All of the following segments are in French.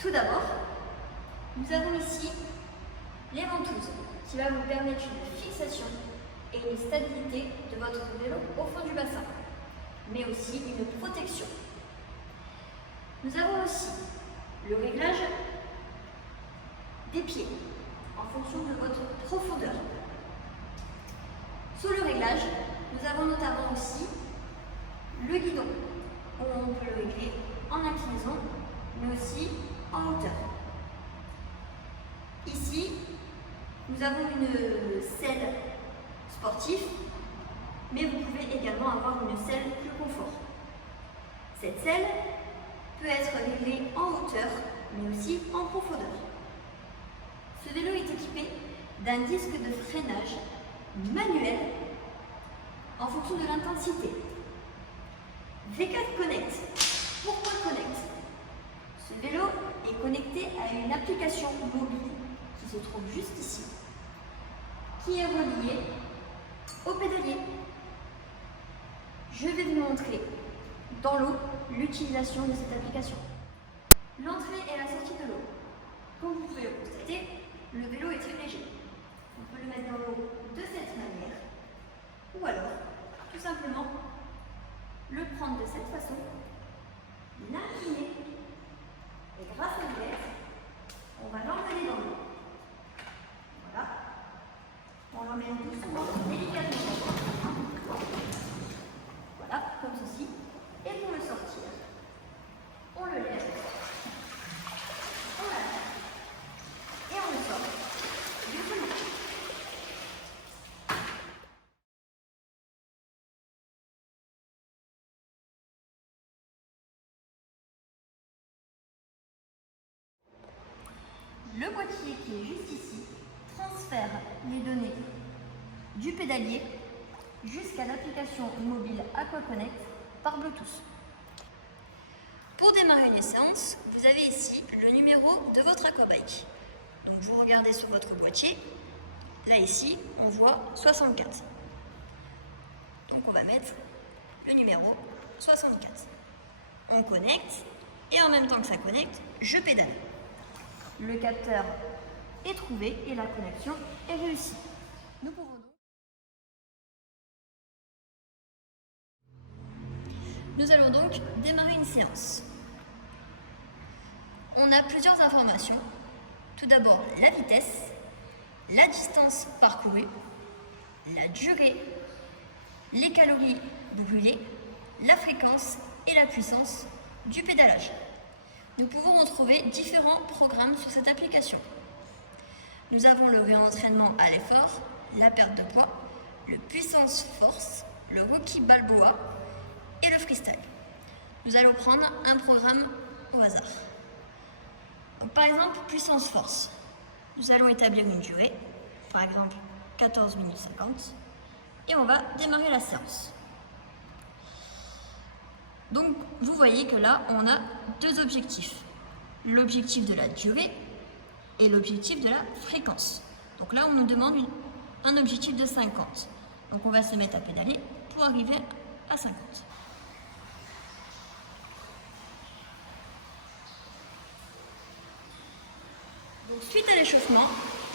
Tout d'abord, nous avons ici les ventouses qui va vous permettre une fixation et une stabilité de votre vélo au fond du bassin, mais aussi une protection. Nous avons aussi le réglage des pieds en fonction de votre profondeur. Sous le réglage, nous avons notamment aussi le guidon, où on peut le régler en inclinaison, mais aussi en hauteur. Ici, nous avons une selle sportive, mais vous pouvez également avoir une selle plus confort. Cette selle peut être réglée en hauteur, mais aussi en profondeur. Ce vélo est équipé d'un disque de freinage manuel en fonction de l'intensité. V4 Connect. Pourquoi Connect? Ce vélo est connecté à une application mobile qui se trouve juste ici, qui est reliée au pédalier. Je vais vous montrer dans l'eau l'utilisation de cette application. L'entrée et la sortie de l'eau. Comme vous pouvez le constater, le vélo est très léger. On peut le mettre dans l'eau de cette manière, ou alors, tout simplement, le prendre de cette façon, l'incliner, et grâce à l'aide, on va l'emmener dans l'eau. Voilà. On l'emmène doucement, délicatement. Voilà, comme ceci. Et pour le sortir, on le lève, on l'attaque, et on le sort doucement. Le boîtier qui est juste ici transfère les données du pédalier jusqu'à l'application mobile AquaConnect par Bluetooth. Pour démarrer les séances, vous avez ici le numéro de votre aquabike. Donc vous regardez sur votre boîtier, là ici on voit 64. Donc on va mettre le numéro 64. On connecte et en même temps que ça connecte, je pédale. Le capteur est trouvé et la connexion est réussie. Nous pouvons donc... Nous allons donc démarrer une séance. On a plusieurs informations. Tout d'abord, la vitesse, la distance parcourue, la durée, les calories brûlées, la fréquence et la puissance du pédalage. Nous pouvons retrouver différents programmes sur cette application. Nous avons le réentraînement à l'effort, la perte de poids, le puissance force, le Rocky Balboa et le freestyle. Nous allons prendre un programme au hasard. Donc, par exemple, puissance force. Nous allons établir une durée, par exemple 14 minutes 50, et on va démarrer la séance. Donc, vous voyez que là, on a deux objectifs. L'objectif de la durée et l'objectif de la fréquence. Donc là, on nous demande un objectif de 50. Donc, on va se mettre à pédaler pour arriver à 50. Donc, suite à l'échauffement,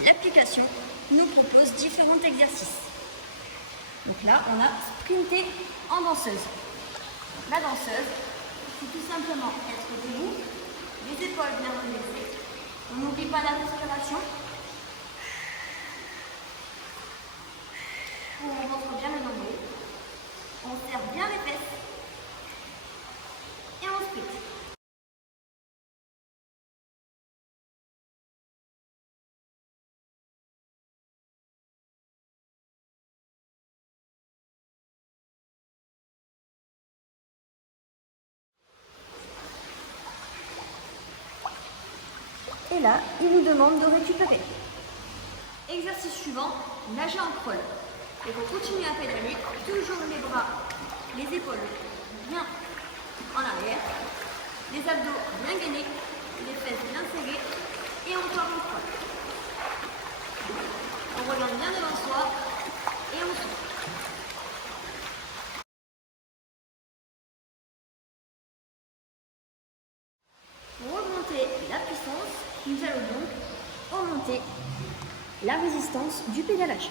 l'application nous propose différents exercices. Donc là, on a sprinté en danseuse. La danseuse, c'est tout simplement être debout, les épaules bien relevées. On n'oublie pas la respiration. On rentre bien le nombril. On serre bien les fesses. Et on sprint. Et là, il nous demande de récupérer. Exercice suivant, nager en crawl. Et pour continuer à pédaler, toujours les bras, les épaules bien en arrière, les abdos bien gainés, les fesses bien serrées et on part en crawl. On regarde bien devant soi et on saute. Pour augmenter la la puissance, nous allons donc augmenter la résistance du pédalage.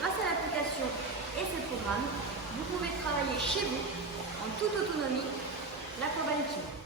Grâce à l'application et ses programmes, vous pouvez travailler chez vous en toute autonomie l'aquabalking.